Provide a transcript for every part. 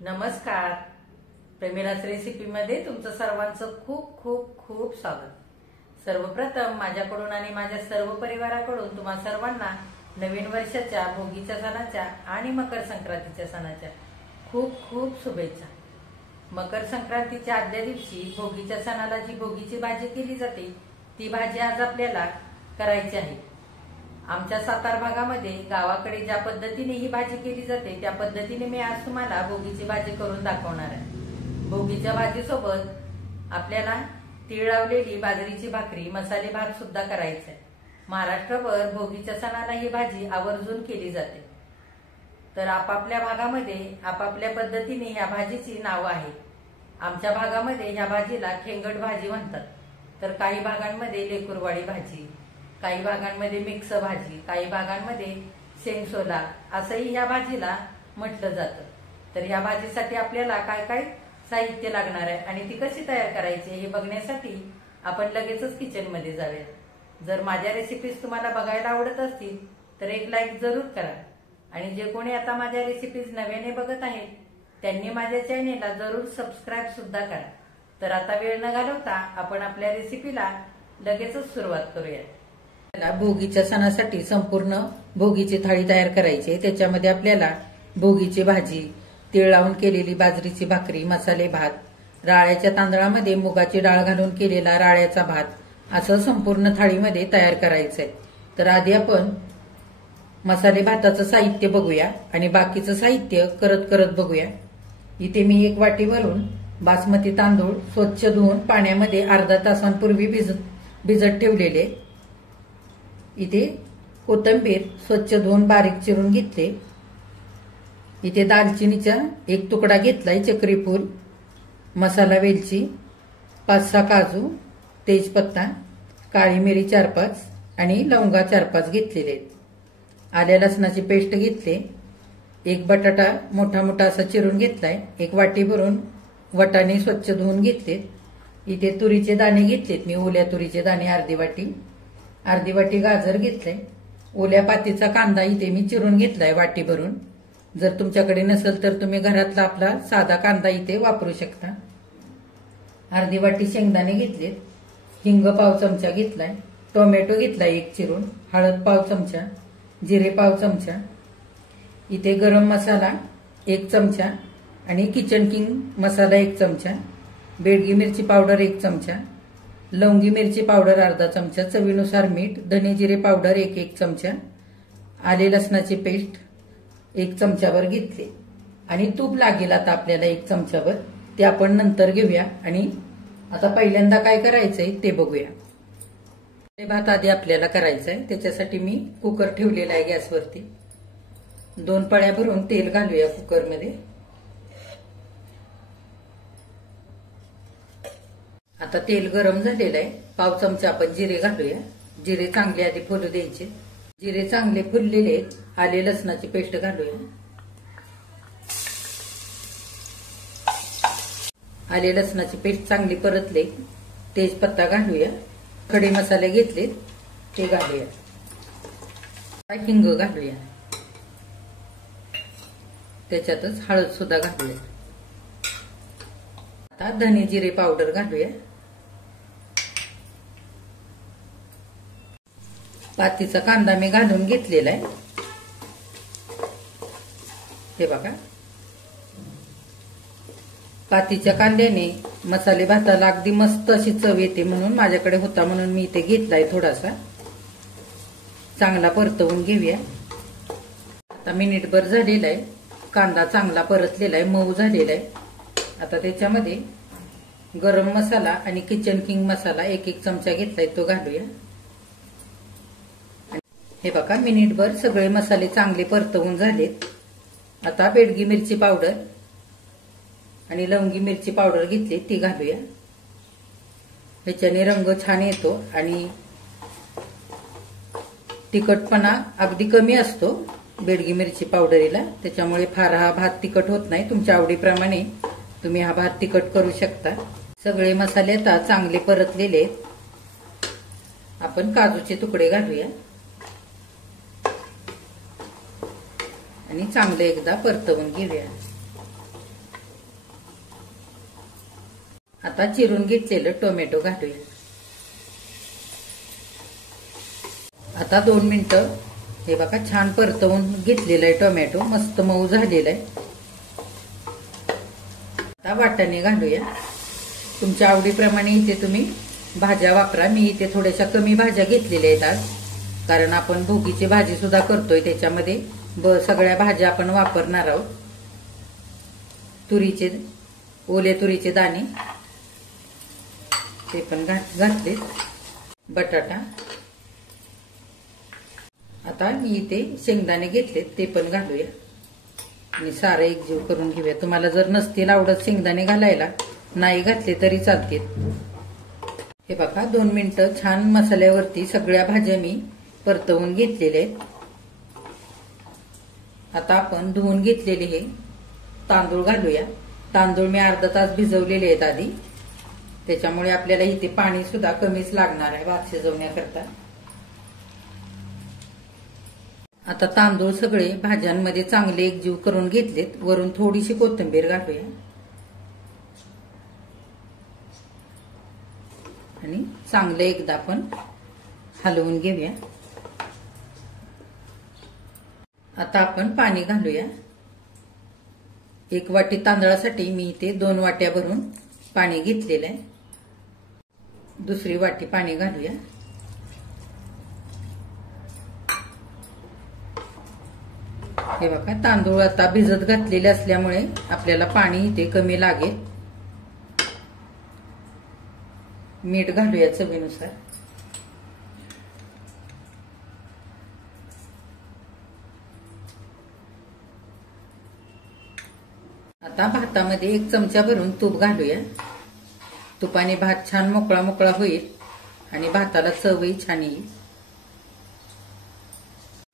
नमस्कार. प्रेमिलाच रेसिपीमध्ये तुमचं सर्वांचं खूप खूप खूप स्वागत. सर्वप्रथम माझ्याकडून आणि माझ्या सर्व परिवाराकडून तुम्हा सर्वांना नवीन वर्षाच्या, भोगीच्या सणाच्या आणि मकर संक्रांतीच्या सणाच्या खूप खूप शुभेच्छा. मकर संक्रांतीच्या आदल्या दिवशी भोगीच्या सणाला जी भोगीची भाजी केली जाते ती भाजी आज आपल्याला करायची आहे. आमच्या सातारा भागामध्ये गावाकडे ज्या पद्धतीने ही भाजी केली जाते त्या पद्धतीने मी आज तुम्हाला भोगीची भाजी करून दाखवणार आहे. भोगीच्या भाजीसोबत आपल्याला तीळ लावलेली बाजरीची भाकरी, मसाले भात सुद्धा करायचा आहे. महाराष्ट्रभर भोगीच्या सणाला ही भाजी आवर्जून केली जाते. तर आपापल्या भागामध्ये आपापल्या पद्धतीने ह्या भाजीची नावं आहेत. आमच्या भागामध्ये ह्या भाजीला खेंगट भाजी म्हणतात, तर काही भागांमध्ये लेकुरवाडी भाजी, काही भागांमध्ये मिक्स भाजी, काही भागांमध्ये शेंगसोला असंही ह्या भाजीला म्हटलं जातं. तर ह्या भाजीसाठी आपल्याला काय काय साहित्य लागणार आहे आणि ती कशी तयार करायची हे बघण्यासाठी आपण लगेचच किचन मध्ये जाऊया. जर माझ्या रेसिपीज तुम्हाला बघायला आवडत असतील तर एक लाईक जरूर करा आणि जे कोणी आता माझ्या रेसिपीज नव्याने बघत आहेत त्यांनी माझ्या चॅनेलला जरूर सबस्क्राईब सुद्धा करा. तर आता वेळ न घालवता आपण आपल्या रेसिपीला लगेचच सुरुवात करूया. भोगीच्या सणासाठी संपूर्ण भोगीची थाळी तयार करायची. त्याच्यामध्ये आपल्याला भोगीची भाजी, तीळ लावून केलेली बाजरीची भाकरी, मसाले भात, राळ्याच्या तांदळामध्ये मुगाची डाळ घालून केलेला राळ्याचा भात असं संपूर्ण थाळीमध्ये तयार करायचंय. तर आधी आपण मसाले भाताचं साहित्य बघूया आणि बाकीचं साहित्य करत करत बघूया. इथे मी एक वाटी भरून बासमती तांदूळ स्वच्छ धुवून पाण्यामध्ये अर्धा तासांपूर्वी भिजत ठेवलेले. इथे कोथिंबीर स्वच्छ धुवून बारीक चिरून घेतले. इथे दालचिनीचा एक तुकडा घेतलाय, चक्रीफूल, मसाला वेलची, 5-6 काजू, तेजपत्ता, काळी मिरी 4-5 आणि लवंगा 4-5 घेतलेले आहेत. आल्या लसणाची पेस्ट घेतली. एक बटाटा मोठा मोठा असा चिरून घेतलाय. एक वाटी भरून वटाणे स्वच्छ धुवून घेतलेत. इथे तुरीचे दाणे घेतलेत मी, ओल्या तुरीचे दाणे अर्धी वाटी गाजर घेतले. ओल्या पातीचा कांदा इथे मी चिरून घेतलाय वाटी भरून. जर तुमच्याकडे नसेल तर तुम्ही घरातला आपला साधा कांदा इथे वापरू शकता. अर्धी वाटी शेंगदाणे घेतलेत. हिंग पाव चमचा घेतलाय. टोमॅटो घेतलाय एक चिरून. हळद पाव चमचा, जिरे पाव चमचा. इथे गरम मसाला 1 चमचा आणि किचन किंग मसाला 1 चमचा. बेडगी मिरची पावडर 1 चमचा. लवंगी मिरची पावडर अर्धा चमचा. चवीनुसार मीठ. धने जिरे पावडर 1 चमचा. आले लसणाची पेस्ट 1 चमचाभर घेतले आणि तूप लागेल आता आपल्याला 1 चमचाभर. ते आपण नंतर घेऊया. आणि आता पहिल्यांदा काय करायचंय ते बघूया. भात आधी आपल्याला करायचा आहे. त्याच्यासाठी मी कुकर ठेवलेला आहे गॅसवरती. 2 पळ्या भरून तेल घालूया कुकरमध्ये. आता तेल गरम झालेलं आहे. पाव चमचा आपण जिरे घालूया. जिरे चांगले आधी फुलू द्यायचे. जिरे चांगले फुललेले आहेत. आले लसणाची पेस्ट घालूया. आले लसणाची पेस्ट चांगली परतले. तेजपत्ता घालूया. खडे मसाले घेतले ते घालूया. हिंग घालूया. त्याच्यातच हळद सुद्धा घालूया. आता धने जिरे पावडर घालूया. पातीचा कांदा मी घालून घेतलेला आहे. हे बघा, पातीच्या कांद्याने मसाले भाताला अगदी मस्त अशी चव येते, म्हणून माझ्याकडे होता म्हणून मी इथे घेतलाय थोडासा. चांगला परतवून घेऊया. आता मिनिटभर झालेला आहे. कांदा चांगला परतलेला आहे, मऊ झालेला आहे. आता त्याच्यामध्ये गरम मसाला आणि किचन किंग मसाला 1 चमचा घेतलाय तो घालूया. हे बघा, मिनिटभर सगळे मसाले चांगले परतवून झालेत. आता बेडगी मिरची पावडर आणि लवंगी मिरची पावडर घेतली ती घालूया. ह्याच्याने रंग छान येतो आणि तिखटपणा अगदी कमी असतो बेडगी मिरची पावडरीला. त्याच्यामुळे फार हा भात तिखट होत नाही. तुमच्या आवडीप्रमाणे तुम्ही हा भात तिखट करू शकता. सगळे मसाले आता चांगले परतलेले. आपण काजूचे तुकडे घालूया आणि चांगले एकदा परतवून घेऊया. आता चिरून घेतलेलं टोमॅटो घालूया. आता 2 मिनिटं हे बघा छान परतवून घेतलेलं आहे. टोमॅटो मस्त मऊ झालेला आहे. आता वाटाणे घालूया. तुमच्या आवडीप्रमाणे इथे तुम्ही भाज्या वापरा. मी इथे थोड्याशा कमी भाज्या घेतलेल्या आहेत आज, कारण आपण भोगीची भाजी सुद्धा करतोय. त्याच्यामध्ये सगळ्या भाज्या आपण वापरणार आहोत. ओले तुरीचे दाणे ते पण घातले. बटाटा. आता मी इथे शेंगदाणे घेतले ते पण घालूया आणि सारं एकजीव करून घेऊया. तुम्हाला जर नसतील आवडत शेंगदाणे घालायला, नाही घातले तरी चालतील. हे बघा 2 मिनिटं छान मसाल्यावरती सगळ्या भाज्या मी परतवून घेतलेल्या आहेत. आता आपण धुवून घेतलेले हे तांदूळ घालूया. तांदूळ मी अर्धा तास भिजवलेले आहेत आधी, त्याच्यामुळे आपल्याला इथे पाणी सुद्धा कमीच लागणार आहे भात शिजवण्याकरता. आता तांदूळ सगळे भाज्यांमध्ये चांगले एकजीव करून घेतलेत. वरून थोडीशी कोथिंबीर घालूया आणि चांगलं एकदा आपण हलवून घेऊया. आता आपण पाणी घालूया. 1 वाटी तांदळासाठी मी इथे 2 वाट्या भरून पाणी घेतलेलं आहे. दुसरी वाटी पाणी घालूया. हे बघा तांदूळ आता भिजत घातलेले असल्यामुळे आपल्याला पाणी इथे कमी लागेल. मीठ घालूया चवीनुसार. आता भातामध्ये 1 चमचा भरून तूप घालूया. तुपाने भात छान मोकळा मोकळा होईल आणि भाताला चवही छान येईल.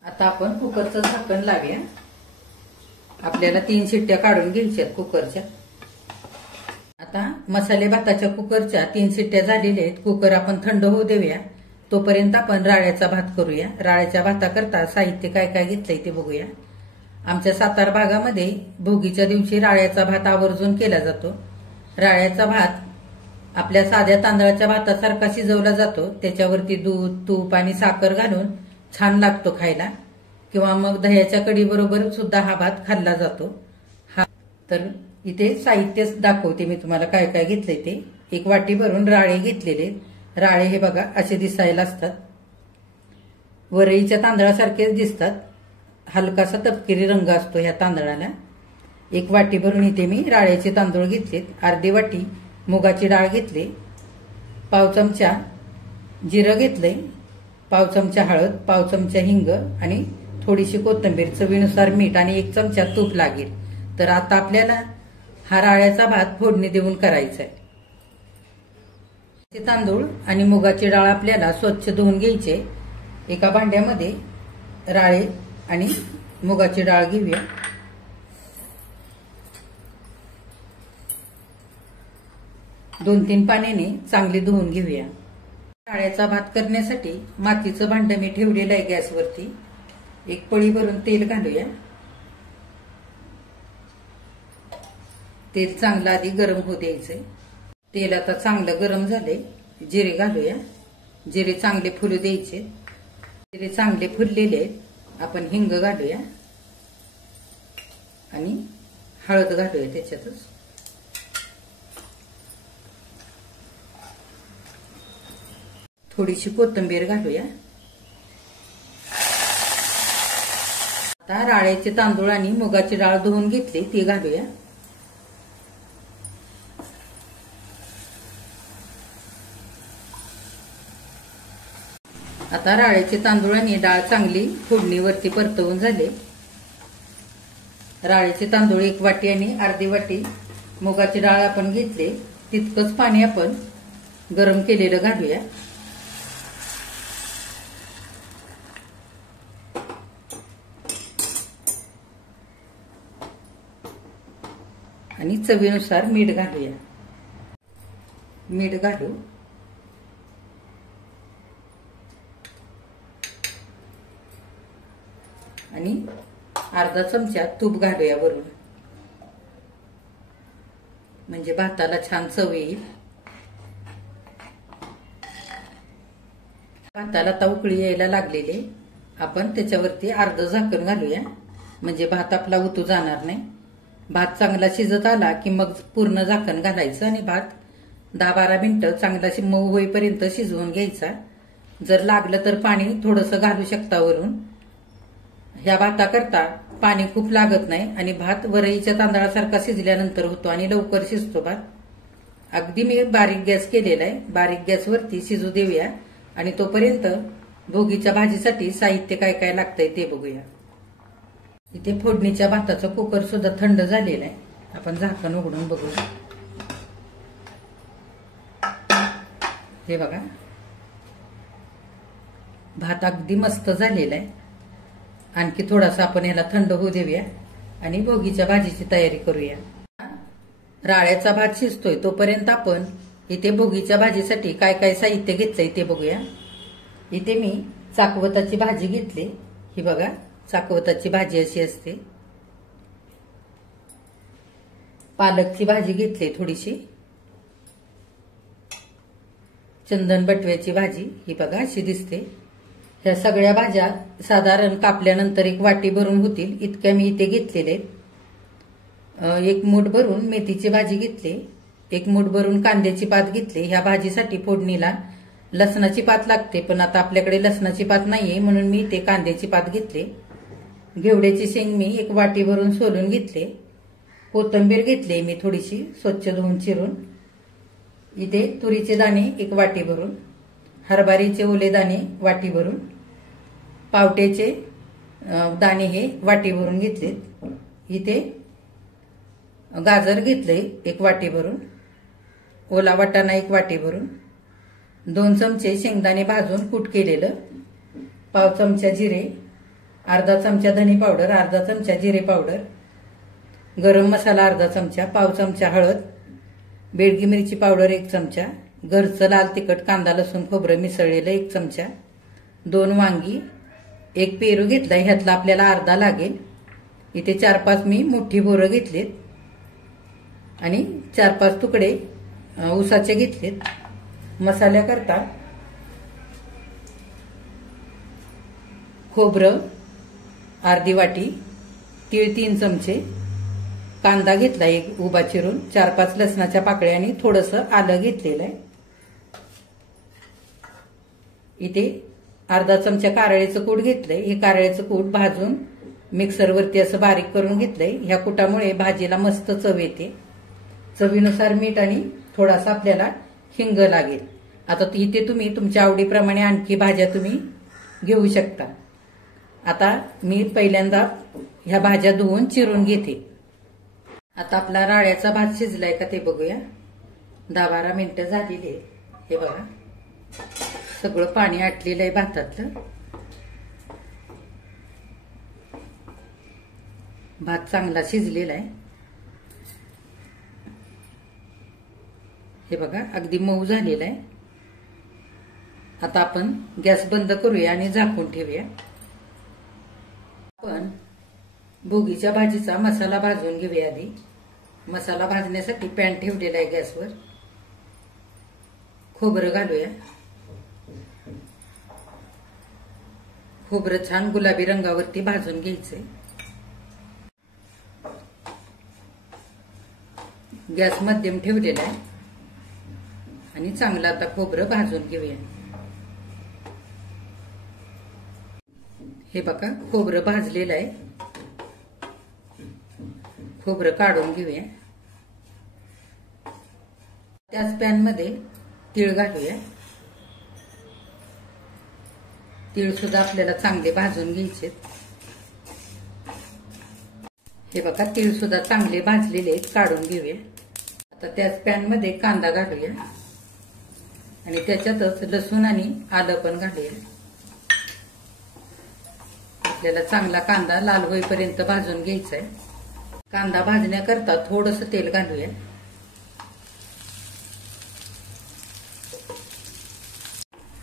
आता आपण कुकरचं झाकण लावूया. आपल्याला 3 शिट्ट्या काढून घ्यायच्यात कुकरच्या. आता मसाले भाताच्या कुकरच्या 3 शिट्ट्या झालेल्या आहेत. कुकर आपण थंड होऊ देऊया. तोपर्यंत आपण राळ्याचा भात करूया. राळ्याच्या भाताकरता साहित्य काय काय घेतलंय ते बघूया. आमच्या सातारा भागामध्ये भोगीच्या दिवशी राळ्याचा भात आवर्जून केला जातो. राळ्याचा भात आपल्या साध्या तांदळाच्या भातासारखा शिजवला जातो. त्याच्यावरती दूध, तूप आणि साखर घालून छान लागतो खायला, किंवा मग दह्याच्या कढी बरोबर सुद्धा हा भात खाल्ला जातो. तर इथे साहित्य दाखवते मी तुम्हाला काय काय घेतलंय ते. 1 वाटी भरून राळे घेतलेले. राळे हे बघा असे दिसायला असतात. वरईच्या तांदळासारखेच दिसतात. हलकासा तपकिरी रंग असतो ह्या तांदळाला. 1 वाटी भरून इथे मी राळ्याचे तांदूळ घेतलेत. अर्धी वाटी मुगाची डाळ घेतली. पाव चमचा जिरं घेतलंय. पाव चमचा हळद, पाव चमचा हिंग आणि थोडीशी कोथिंबीर, चवीनुसार मीठ आणि 1 चमचा तूप लागेल. तर आता आपल्याला हा राळ्याचा भात फोडणी देऊन करायचा आहे. ते तांदूळ आणि मुगाची डाळ आपल्याला स्वच्छ धुवून घ्यायचे. एका भांड्यामध्ये राळे आणि मुगाची डाळ घेऊया. दोन 3 पाण्याने चांगली धुवून घेऊया. राळ्याचा भात करण्यासाठी मातीचं भांडं मी ठेवलेलं आहे गॅसवरती. 1 पळी भरून तेल घालूया. तेल चांगलं आधी गरम होऊ द्यायचंय. तेल आता चांगलं गरम झालंय. जिरे घालूया. जिरे चांगले फुलू द्यायचे. जिरे चांगले फुललेले आहेत. आपण हिंग घालूया आणि हळद घालूया त्याच्यातच. थोडीशी कोथिंबीर घालूया. आता राळ्याचे तांदूळ आणि मुगाची डाळ धुवून घेतली ती घालूया. आता राळ्याचे तांदूळ आणि डाळ चांगली फोडणीवरती परतवून झाले. राळ्याचे तांदूळ 1 वाटी आणि अर्धी वाटी मुगाची डाळ आपण घेतले. तितकंच पाणी आपण गरम केलेलं घालूया. आणि चवीनुसार मीठ घालूया. मीठ घालू आणि अर्धा चमचा तूप घालूया वरून. म्हणजे भाताला छान चव येईल. भाताला आता उकळी यायला लागलेली, आपण त्याच्यावरती अर्ध झाकण घालूया म्हणजे भात आपला उतू जाणार नाही. भात चांगला शिजत आला की मग पूर्ण झाकण घालायचं आणि भात 10-12 मिनिटं चांगला मऊ होईपर्यंत शिजवून घ्यायचा. जर लागलं तर पाणी थोडंसं घालू शकता वरून. ह्या भाताकरता पाणी खूप लागत नाही आणि भात वरईच्या तांदळासारखा शिजल्यानंतर होतो आणि लवकर शिजतो भात. अगदी मी बारीक गॅस केलेला आहे. बारीक गॅसवरती शिजू देऊया आणि तोपर्यंत भोगीच्या भाजीसाठी साहित्य काय काय लागतंय ते बघूया. इथे फोडणीच्या भाताचा कुकर सुद्धा थंड झालेला आहे. आपण झाकण उघडून बघूया. हे बघा, भात अगदी मस्त झालेला आहे. आणखी थोडासा आपण याला थंड होऊ देऊया आणि भोगीच्या भाजीची तयारी करूया. राळ्याचा भात शिजतोय तोपर्यंत आपण इथे भोगीच्या भाजीसाठी काय काय साहित्य घेतलंय ते बघूया. इथे मी चाकवताची भाजी घेतली. ही बघा, चाकवताची भाजी अशी असते. पालकची भाजी घेतली थोडीशी. चंदन बटव्याची भाजी ही बघा अशी दिसते. ह्या सगळ्या भाज्या साधारण कापल्यानंतर एक वाटी भरून होतील इतक्या मी इथे घेतलेले. एक मूठ भरून मेथीची भाजी घेतली. एक मूठ भरून कांद्याची पात घेतली. ह्या भाजीसाठी फोडणीला लसणाची पात लागते, पण आता आपल्याकडे लसणाची पात नाहीये म्हणून मी इथे कांद्याची पात घेतली. घेवड्याची शेंग मी एक वाटी भरून सोलून घेतले. कोथिंबीर घेतली मी थोडीशी स्वच्छ धुवून चिरून. इथे तुरीचे दाणे एक वाटी भरून, हरभऱ्याचे ओले दाणे वाटी भरून, पावट्याचे दाणे हे वाटी भरून घेतले. इथे गाजर घेतले एक वाटी भरून, ओला वाटाणा एक वाटी भरून, 2 चमचे शेंगदाणे भाजून कूट केलेलं, पाव चमचा जिरे, अर्धा चमचा धने पावडर, अर्धा चमचा जिरे पावडर, गरम मसाला अर्धा चमचा, पाव चमचा हळद, बेडगी मिरची पावडर 1 चमचा, घरचं लाल तिखट कांदा लसूण खोबरं मिसळलेलं 1 चमचा, 2 वांगी, 1 पेरू घेतलाय, ह्यातला आपल्याला अर्धा लागेल. इथे 4-5 मी मोठी बोरं घेतलीत आणि 4-5 तुकडे ऊसाचे घेतलेत. मसाल्याकरता खोबरं अर्धी वाटी, तीळ 3 चमचे, कांदा घेतला एक उभा चिरून, 4-5 लसणाच्या पाकळ्या आणि थोडंसं आलं घेतलेलं आहे. इथे अर्धा चमचा कारळ्याचं कूट घेतलंय. हे कारळ्याचं कूट भाजून मिक्सरवरती असं बारीक करून घेतलंय. ह्या कुटामुळे भाजीला मस्त चव येते. चवीनुसार मीठ आणि थोडासा आपल्याला हिंग लागेल. आता इथे तुम्ही तुमच्या आवडीप्रमाणे आणखी भाज्या तुम्ही घेऊ शकता. आता मी पहिल्यांदा ह्या भाज्या धुवून चिरून घेते. आता आपला राळ्याचा भात शिजलाय का ते बघूया. 10-12 मिनिटं झालेली आहे. हे बघा, सगळं पाणी आटलेलं आहे भातातलं. भात चांगला शिजलेला आहे. हे बघा, अगदी मऊ झालेला आहे. आता आपण गॅस बंद करूया आणि झाकून ठेवूया. आपण भोगीच्या भाजीचा मसाला भाजून घेऊया. आधी मसाला भाजण्यासाठी पॅन ठेवलेला आहे गॅसवर. खोबरं घालूया. खोबरं छान गुलाबी रंगावरती भाजून घ्यायचंय. गॅस मध्यम ठेवलेला आहे आणि चांगलं आता खोबरं भाजून घेऊया. हे बघा, खोबरं भाजलेलं आहे. खोबरं काढून घेऊया. त्याच पॅन मध्ये तीळ घालूया. तीळ सुद्धा आपल्याला चांगले भाजून घ्यायचे. हे बघा, तीळ सुद्धा चांगले भाजलेले काढून घेऊया. आता त्याच पॅन मध्ये कांदा घालूया आणि त्याच्यातच लसूण आणि आलं पण घालूया. आपल्याला चांगला कांदा लाल होईपर्यंत भाजून घ्यायचा आहे. कांदा भाजण्याकरता थोडंसं तेल घालूया.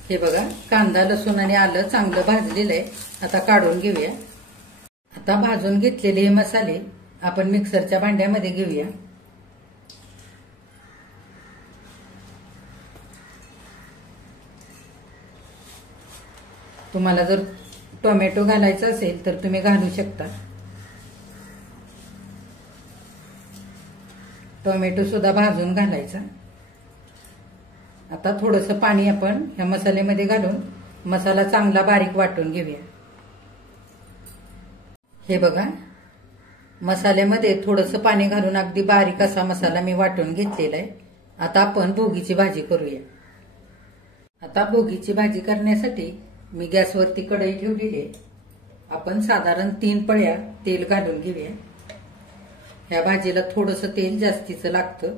हे बघा, कांदा लसूण आणि आलं चांगलं भाजलेलं आहे. आता काढून घेऊया. आता भाजून घेतलेले हे मसाले आपण मिक्सरच्या भांड्यामध्ये घेऊया. तुम्हाला जर टोमॅटो घालायचा असेल तर तुम्ही घालू शकता. टोमॅटो सुद्धा भाजून घालायचा. आता थोडंसं पाणी आपण ह्या मसाल्यामध्ये घालून मसाला चांगला बारीक वाटून घेऊया. हे बघा, मसाल्यामध्ये थोडंसं पाणी घालून अगदी बारीक असा मसाला मी वाटून घेतलेला आहे. आता आपण भोगीची भाजी करूया. आता भोगीची भाजी करण्यासाठी मी गॅसवरती कढई ठेवलेली आहे. आपण साधारण 3 पळ्या तेल घालून घेऊया. ह्या भाजीला थोडंसं तेल जास्तीचं लागतं.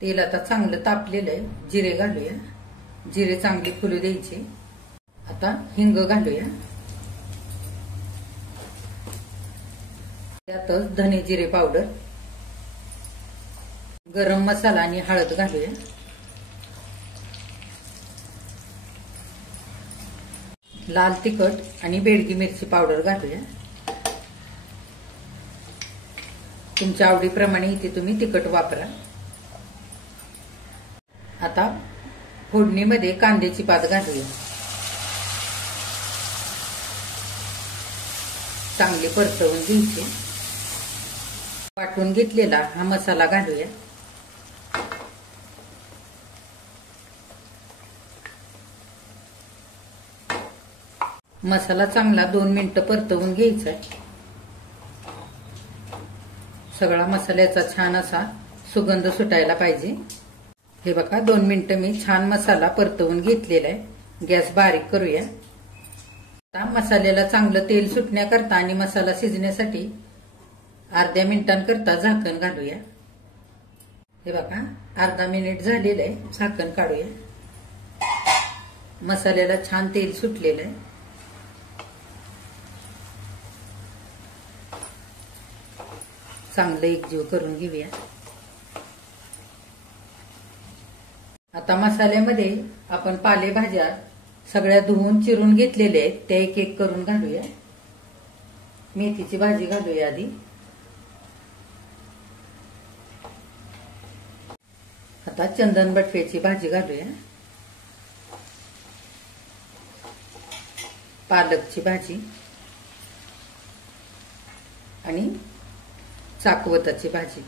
तेल आता चांगलं तापलेलं आहे. जिरे घालूया. जिरे चांगले फुलू द्यायचे. आता हिंग घालूया. त्यातच धने जिरे पावडर, गरम मसाला आणि हळद घालूया. लाल तिखट आणि बेडगी मिरची पावडर घालूया. तुमच्या आवडीप्रमाणे इथे तुम्ही तिखट वापरा. आता फोडणीमध्ये कांद्याची पात घालूया. चांगली परतवून घ्यायची. वाटून घेतलेला हा मसाला घालूया. मसाला चांगला 2 मिनिटं परतवून घ्यायचा. सगळा मसाल्याचा छान असा सुगंध सुटायला पाहिजे. हे बघा, 2 मिनिटं मी छान मसाला परतवून घेतलेला आहे. गॅस बारीक करूया. आता मसाल्याला चांगलं तेल सुटण्याकरता आणि मसाला शिजण्यासाठी अर्ध्या मिनिटांकरता झाकण घालूया. हे बघा, अर्धा मिनिट झालेलं आहे. झाकण काढूया. मसाल्याला छान तेल सुटलेलं आहे. चांगलं एकजीव करून घेऊया. आता मसाल्यामध्ये आपण पालेभाज्या सगळ्या धुवून चिरून घेतलेल्या आहेत. त्या एक एक करून घालूया. मेथीची भाजी घालूया आधी. आता चंदन बटव्याची भाजी घालूया. पालकची भाजी आणि चाकवताची भाजी.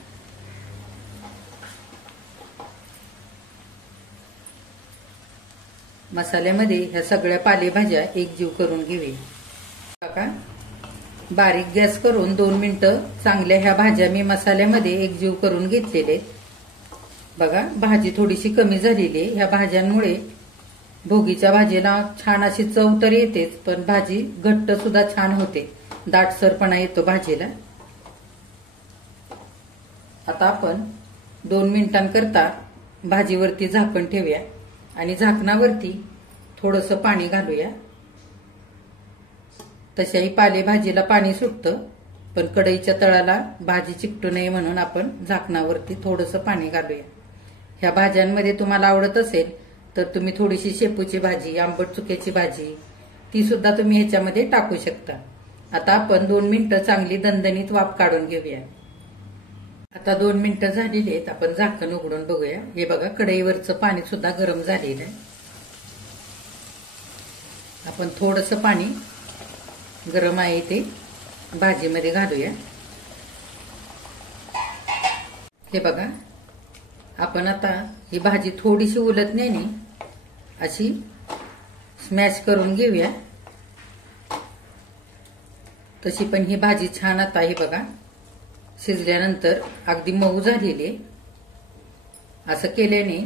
मसाल्यामध्ये ह्या सगळ्या पालेभाज्या एकजीव करून घेऊया. बघा, बारीक गॅस करून 2 मिनिटं चांगल्या ह्या भाज्या मी मसाल्यामध्ये एकजीव करून घेतलेले. बघा, भाजी थोडीशी कमी झालेली आहे. ह्या भाज्यांमुळे भोगीच्या भाजीला छान अशी चव तर येतेच, पण भाजी घट्ट सुद्धा छान होते. दाटसरपणा येतो भाजीला. आता आपण 2 मिनिटांकरता भाजीवरती झाकण ठेवूया आणि झाकणावरती थोडंसं पाणी घालूया. तशाही पालेभाजीला पाणी सुटतं, पण कढईच्या तळाला भाजी चिकटू नये म्हणून आपण झाकणावरती थोडंसं पाणी घालूया. ह्या भाज्यांमध्ये तुम्हाला आवडत असेल तर तुम्ही थोडीशी शेपूची भाजी, आंबट चुक्याची भाजी, ती सुद्धा तुम्ही ह्याच्यामध्ये टाकू शकता. आता आपण 2 मिनिटं चांगली दणदणीत वाफ काढून घेऊया. आता 2 मिनिटं झालेली आहेत. आपण झाकण उघडून बघूया. हे बघा, कढईवरचं पाणी सुद्धा गरम झालेलं आहे. आपण थोडंसं पाणी गरम आहे ते भाजीमध्ये घालूया. हे बघा, आपण आता ही भाजी थोडीशी उलटण्याने अशी स्मॅश करून घेऊया. तशी पण ही भाजी छान आता हे बघा शिजल्यानंतर अगदी मऊ झालेली आहे. असं केल्याने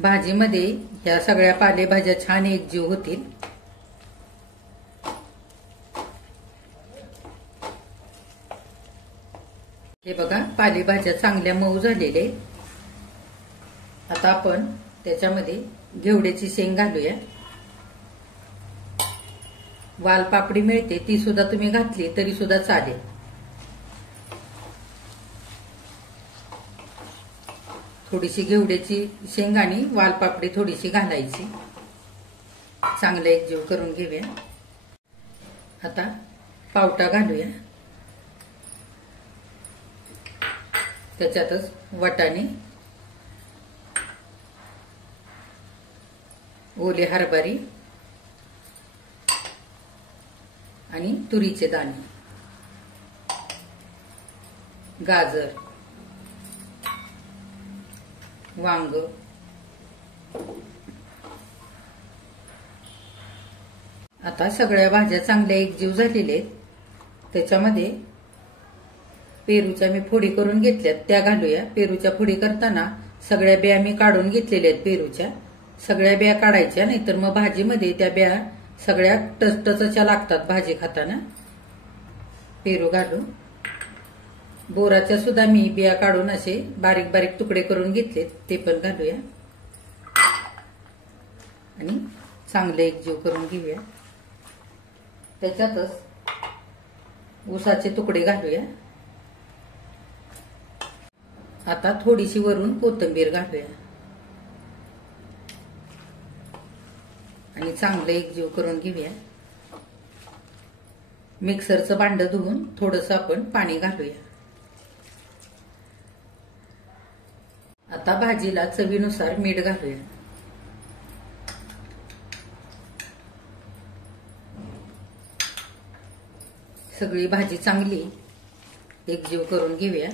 भाजीमध्ये ह्या सगळ्या पालेभाज्या छान एकजीव होतील. हे बघा, पालेभाज्या चांगल्या मऊ झालेल्या. आता आपण त्याच्यामध्ये घेवड्याची शेंग घालूया. वालपापडी मिळते, ती सुद्धा तुम्ही घातली तरी सुद्धा चालेल. थोडीशी घेवड्याची शेंग आणि वालपापडी थोडीशी घालायची. चांगलं एकजीव करून घेऊया. आता पावटा घालूया. त्याच्यातच वाटाणे, ओले हरभरे आणि तुरीचे दाणे, गाजर, वांग, आता सगळ्या भाज्या चांगल्या एकजीव झालेल्या आहेत. त्याच्यामध्ये पेरूच्या मी फोडी करून घेतल्यात त्या घालूया. पेरूच्या फोडी करताना सगळ्या बिया मी काढून घेतलेल्या आहेत. पेरूच्या सगळ्या बिया काढायच्या, नाहीतर मग भाजीमध्ये त्या बिया सगळ्या टचटचच्या लागतात भाजी खाताना. पेरू घालून बोराच्या सुद्धा मी बिया काढून असे बारीक बारीक तुकडे करून घेतलेत, ते पण घालूया आणि चांगले एकजीव करून घेऊया. त्याच्यातच ऊसाचे तुकडे घालूया. आता थोडीशी वरून कोथिंबीर घालूया आणि चांगलं एकजीव करून घेऊया. मिक्सरचं भांडं धुवून थोडंसं आपण पाणी घालूया. आता भाजीला चवीनुसार मीठ घालूया. सगळी भाजी चांगली एकजीव करून घेऊया.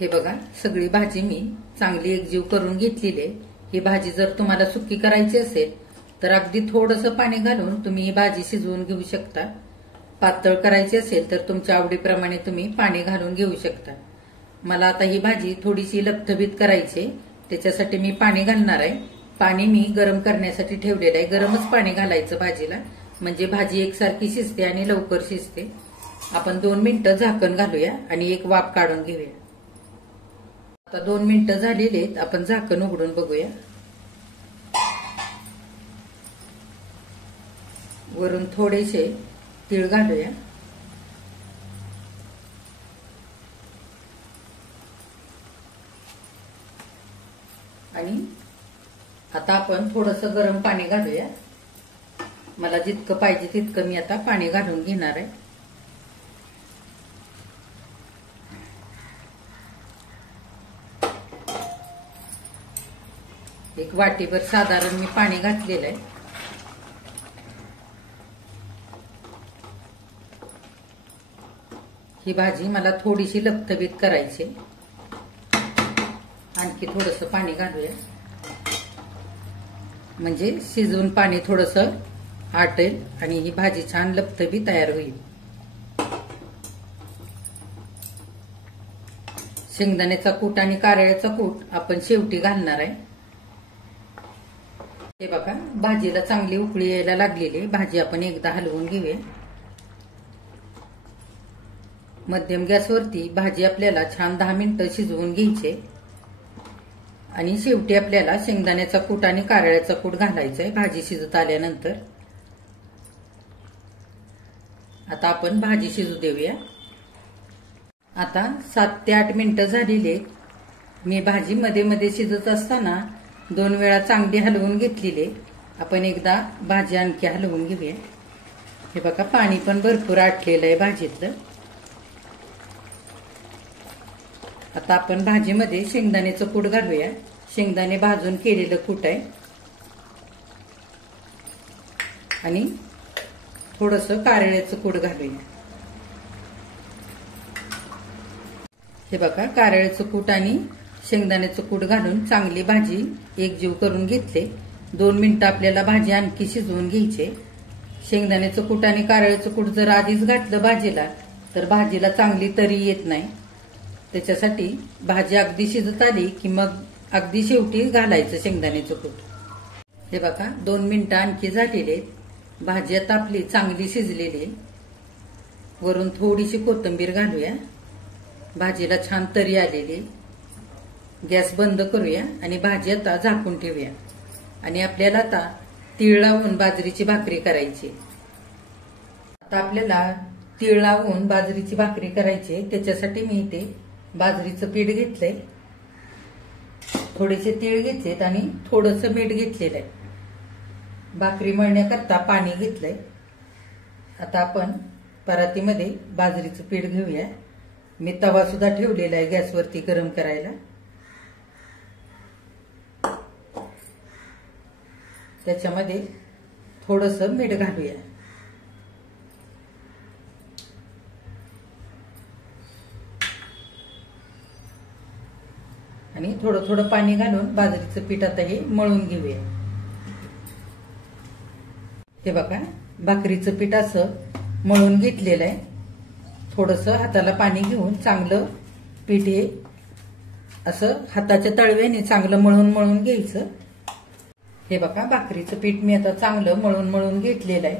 हे बघा, सगळी भाजी मी चांगली एकजीव करून घेतलेली आहे. ही भाजी जर तुम्हाला सुकी करायची असेल तर अगदी थोडंसं पाणी घालून तुम्ही ही भाजी शिजवून घेऊ शकता. पातळ करायची असेल तर तुमच्या आवडीप्रमाणे तुम्ही पाणी घालून घेऊ शकता. मला आता ही भाजी थोडीशी लपथबीत करायची, त्याच्यासाठी मी पाणी घालणार आहे. पाणी मी गरम करण्यासाठी ठेवलेलं आहे. गरमच पाणी घालायचं भाजीला, म्हणजे भाजी एकसारखी शिजते आणि लवकर शिजते. आपण 2 मिनिटं झाकण घालूया आणि एक वाफ काढून घेऊया. आता 2 मिनिटं झालेली आहेत. आपण झाकण उघडून बघूया. वरून थोडेसे तीळ घालूया आणि आता आपण थोडंसं गरम पाणी घालूया. मला जितकं पाहिजे तितकं मी आता पाणी घालून घेणार आहे. एक वाटीभर साधारण मी पाणी घातलेलं आहे. ही भाजी मला थोडीशी लपथबीत करायची. आणखी थोडंसं पाणी घालूया, म्हणजे शिजवून पाणी थोडंसं आटेल आणि ही भाजी छान लपथबीत तयार होईल. शेंगदाण्याचा कूट आणि कारळ्याचा कूट आपण शेवटी घालणार आहे. हे बघा, भाजीला चांगली उकळी यायला लागलेली. भाजी आपण एकदा हलवून घेऊया. मध्यम गॅसवरती भाजी आपल्याला छान 10 मिनिटं शिजवून घ्यायची आणि शेवटी आपल्याला शेंगदाण्याचा कूट आणि कारळ्याचा कूट घालायचा आहे भाजी शिजत आल्यानंतर. आता आपण भाजी शिजू देऊया. आता 7 ते 8 मिनिटं झालेली. मी भाजी मध्ये मध्ये शिजत असताना 2 वेळा चांगली हलवून घेतलेली. आपण एकदा भाजी आणखी हलवून घेऊया. हे बघा, पाणी पण भरपूर आटलेलं आहे भाजीतलं. आता आपण भाजीमध्ये शेंगदाण्याचं कूट घालूया. शेंगदाणे भाजून केलेलं कूट आहे आणि थोडंसं कारळ्याचं कूट घालूया. हे बघा, कारळ्याचं कूट आणि शेंगदाण्याचं कूट घालून चांगली भाजी एकजीव करून घेतले. 2 मिनिटं आपल्याला भाजी आणखी शिजवून घ्यायची. शेंगदाण्याचं कूट आणि कारळ्याचं कूट जर आधीच घातलं भाजीला तर भाजीला चांगली तरी येत नाही. त्याच्यासाठी भाजी अगदी शिजत आली की मग अगदी शेवटी घालायचं शेंगदाण्याचं कूट. हे बघा, 2 मिनिटं आणखी झालेले. भाजी आता आपली चांगली शिजलेली. वरून थोडीशी कोथिंबीर घालूया. भाजीला छान तरी आलेली. गॅस बंद करूया आणि भाजी आता झाकून ठेवूया. आणि आपल्याला आता तीळ लावून बाजरीची भाकरी करायची. आता आपल्याला तीळ लावून बाजरीची भाकरी करायची. त्याच्यासाठी मी इथे बाजरीचं पीठ घेतलंय, थोडेसे तीळ घेतलेत आणि थोडंसं मीठ घेतलेलं आहे. भाकरी मळण्याकरता पाणी घेतलंय. आता आपण परातीमध्ये बाजरीचं पीठ घेऊया. मी तवा सुद्धा ठेवलेला आहे गॅसवरती गरम करायला. त्याच्यामध्ये थोडंसं मीठ घालूया. आणि थोडं थोडं पाणी घालून बाजरीचं पीठ आता हे मळून घेऊया. हे बघा, भाकरीचं पीठ असं मळून घेतलेलं आहे. थोडंसं हाताला पाणी घेऊन चांगलं पीठ हे असं हाताच्या तळव्याने चांगलं मळून मळून घ्यायचं. हे बघा, भाकरीचं पीठ मी आता चांगलं मळून मळून घेतलेलं आहे.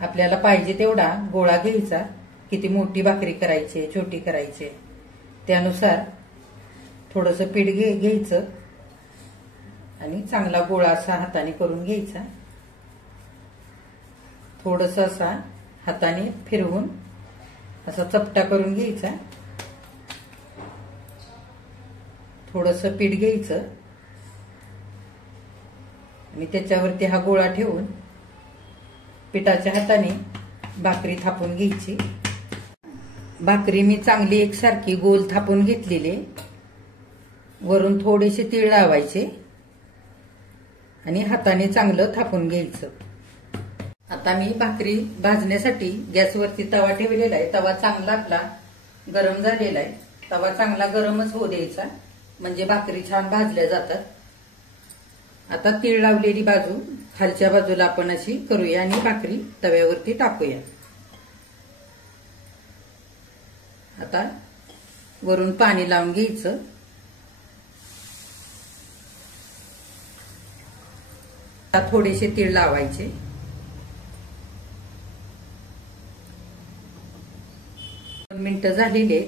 आपल्याला पाहिजे तेवढा गोळा घ्यायचा. किती मोठी भाकरी करायची, छोटी करायची, त्यानुसार थोडंसं पीठ घ्यायचं आणि चांगला गोळा असा हाताने करून घ्यायचा. थोडंसं असा हाताने फिरवून असा चपटा करून घ्यायचा. थोडंसं पीठ घ्यायचं आणि त्याच्यावरती हा गोळा ठेवून पिठाच्या हाताने भाकरी थापून घ्यायची. भाकरी मी चांगली एकसारखी गोल थापून घेतलेली. वरून थोडेसे तीळ लावायचे आणि हाताने चांगलं थापून घ्यायचं. आता मी भाकरी भाजण्यासाठी गॅसवरती तवा ठेवलेला आहे. तवा चांगला आपला गरम झालेला आहे. तवा चांगला गरमच होऊ द्यायचा, म्हणजे भाकरी छान भाजल्या जातात. आता तीळ लावलेली बाजू खालच्या बाजूला आपण अशी करूया आणि भाकरी तव्यावरती टाकूया. आता वरून पाणी लावून घ्यायचं. आता थोडेसे तीळ लावायचे. 2 मिनिटं झालेले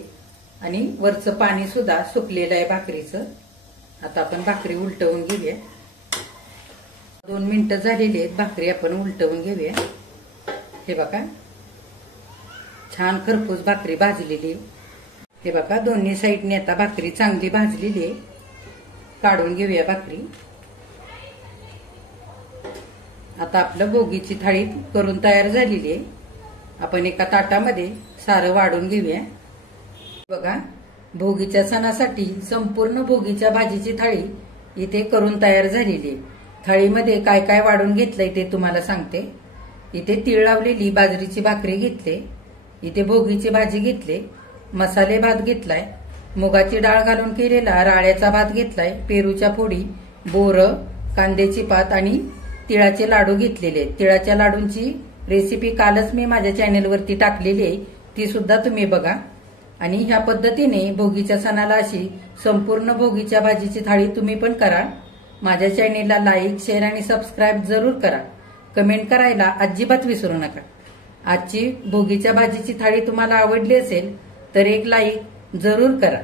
आणि वरचं पाणी सुद्धा सुकलेलं आहे भाकरीचं. आता आपण भाकरी उलटवून घेऊया. 2 मिनिटं झालेली आहेत. भाकरी आपण उलटवून घेऊया. हे बघा, छान खरपूस भाकरी भाजलेली. हे बघा, दोन्ही साईडने आता भाकरी चांगली भाजलेली आहे. काढून घेऊया भाकरी. आता आपलं भोगीची थाळी करून तयार झालेली आहे. आपण एका ताटामध्ये सारं वाढून घेऊया. बघा, भोगीच्या सणासाठी संपूर्ण भोगीच्या भाजीची थाळी इथे करून तयार झालेली आहे. थाळीमध्ये काय काय वाढून घेतलंय ते तुम्हाला सांगते. इथे तीळ लावलेली बाजरीची भाकरी घेतली, इथे भोगीची भाजी घेतली, मसाले भात घेतलाय, मुगाची डाळ घालून केलेला राळ्याचा भात घेतलाय, पेरूच्या फोडी, बोरं, कांद्याची पात आणि तिळाचे लाडू घेतलेले. तिळाच्या लाडूंची रेसिपी कालच मी माझ्या चॅनेलवरती टाकलेली आहे, ती सुद्धा तुम्ही बघा. आणि ह्या पद्धतीने भोगीच्या सणाला अशी संपूर्ण भोगीच्या भाजीची थाळी तुम्ही पण करा. माझ्या चॅनेलला लाईक, शेअर आणि सबस्क्राईब जरूर करा. कमेंट करायला अजिबात विसरू नका. आजची भोगीच्या भाजीची थाळी तुम्हाला आवडली असेल तर एक लाईक जरूर करा.